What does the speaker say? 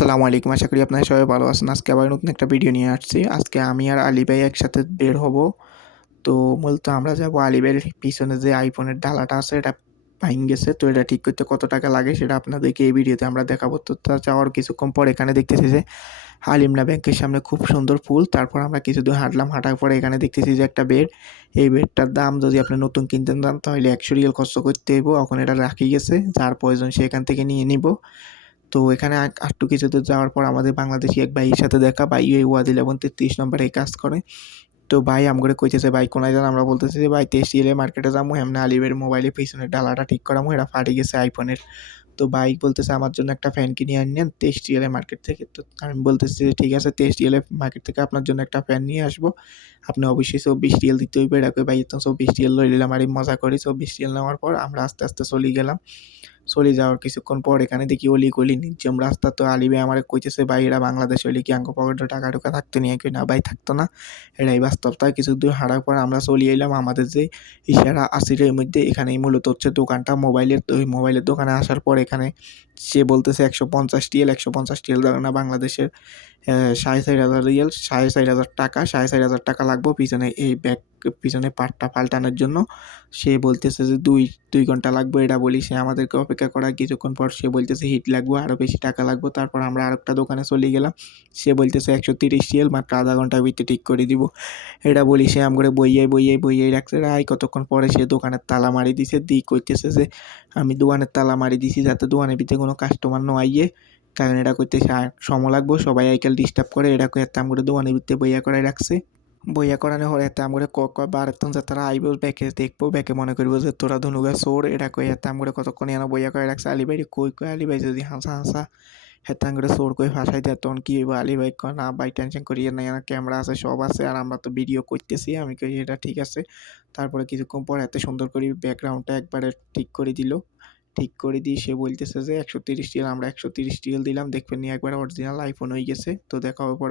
আসসালামু আলাইকুম। আশা করি আপনারা সবাই ভালো আছেন। আজকে আবার নতুন একটা ভিডিও নিয়ে আসছি। আজকে আমি আর আলী ভাই একসাথে বের হব। তো মূলত আমরা যাব আলী ভাইয়ের পিছনে যে আইফোনের ডালাটা আছে এটা ভাইঙ গেছে। তো এটা ঠিক করতে কত টাকা লাগে সেটা আপনাদেরকে এই ভিডিওতে আমরা দেখাবো। তো তা যাওয়ার কিছুক্ষণ পর এখানে দেখতেছি যে হালিমনা ব্যাংকের সামনে খুব সুন্দর ফুল। তারপর আমরা কিছু দূর হাঁটলাম। হাঁটার পরে এখানে দেখতেছি যে একটা বেড। এই বেডটার দাম যদি আপনি নতুন কিনতে চান তাহলে 100 রিয়াল খরচ করতে হইব। এখন এটা রাখি গেছে। যার প্রয়োজন সে এখান থেকে নিয়ে নিব। তো এখানে আরেকটু কিছু দূর যাওয়ার পর আমাদের বাংলাদেশী এক ভাইয়ের সাথে দেখা। ভাই ওই ওয়াদ 11 33 নম্বরে কাজ করে। তো ভাই আমগরে কইতেছে ভাই কোনায় যান? আমরা বলতেছি যে ভাই তেজটিয়ালে মার্কেটে যামু, এমনি আলিবের মোবাইলের পিছনের ডালাটা ঠিক করামু, এটা ফাটি গেছে আইফোনের। তো ভাই বলতেছে আমার জন্য একটা ফ্যান কিনে আনিয়েন তেজটিয়ালে মার্কেট থেকে। তো আমি বলতেছি যে ঠিক আছে তেজটিয়ালে মার্কেট থেকে আপনার জন্য একটা ফ্যান নিয়ে আসবো। আপনি অবশ্যই 24 রিয়াল দিতে হইবে। এটা কই ভাই তো 24 রিয়াল লই নিলাম আর মজা করি। 24 রিয়াল নেওয়ার পর আমরা আস্তে, আস্তে চলে গেলাম। চলে যাওয়ার কিছুক্ষণ পর এখানে দেখি অলি-গলি নির্জন রাস্তা। তো আলী ভাই আমারে কইতেছে, "ভাই এরা বাংলাদেশ হইলে কি আঙ্গো পকেটে টাকা-টুকা থাকতো নি?" আমি কই, "না ভাই থাকতো না। এটাই বাস্তব।" তাই কিছু দূর হাঁটার পর আমরা চলে আইলাম আমাদের যে ইশারা আসিরের মধ্যে। এখানেই মূলত হচ্ছে দোকানটা মোবাইলের। তো ওই মোবাইলের দোকানে আসার পর এখানে সে বলতেছে ১৫০ রিয়াল, ১৫০ রিয়াল জানে না বাংলাদেশের ৪,৫০০ রিয়াল, ৳৪,৫০০ ৳৪,৫০০ লাগবে পিছনে এই ব্যাক পিছনে পার্টটা পাল্টানোর জন্য। সে বলতেছে যে ২ ঘন্টা লাগবে। এটা বলি সে আমাদেরকে অপেক্ষা করায়। কিছুক্ষণ পর সে বলতেছে হিট লাগবে, আরও বেশি টাকা লাগবে। তারপর আমরা আরেকটা দোকানে চলে গেলাম। সে বলতেছে ১৩০ রিয়াল, মাত্র আধা ঘন্টার ভিতরে ঠিক করে দিব। এটা বলি সে আমগরে বইয়াই রাখছে। কতক্ষণ পরে সে দোকানের তালা মারি দিছে। কইতেছে যে আমি দোকানের তালা মারি দিছি যাতে দোকানের ভিতরে কোনো কাস্টমার ন আইয়ে। কারণ এটা করতেছে সময় লাগবো। সবাই আইকাল ডিস্টার্ব করে। এটা কইয়া আমগরে দোকানের ভিতরে বইয়া করাই রাখছে। বইয়া করানো হলে এতে আমগরে বারেতন যে তারা আইব ব্যাকে দেখবো, ব্যাকে মনে করবো যে তোরা ধনুগা চোর। এটা কইয়া আমগরে কতক্ষণ এনে বইয়া করে রাখছে। আলী ভাইরে কই আলী ভাই যদি হাসা হেতে আমগরে চোর কই ফাঁসাই দেয় তখন কি হইব? আলী ভাই কয়, "না ভাই টেনশন করিয়েন না, এখানে ক্যামেরা আছে, সব আছে আর আমরা তো ভিডিও করতেছি।" আমি কই, "এটা ঠিক আছে।" তারপরে কিছুক্ষণ পর এত সুন্দর করে ব্যাকগ্রাউন্ডটা একবারে ঠিক করে দিল। ঠিক করে দিয়ে সে বলতেছে যে ১৩০ রিয়াল, আমরা ১৩০ রিয়াল দিলাম। দেখবেন নি একবারে অরিজিনাল আইফোন হয়ে গেছে। তো দেখা হবে পরে।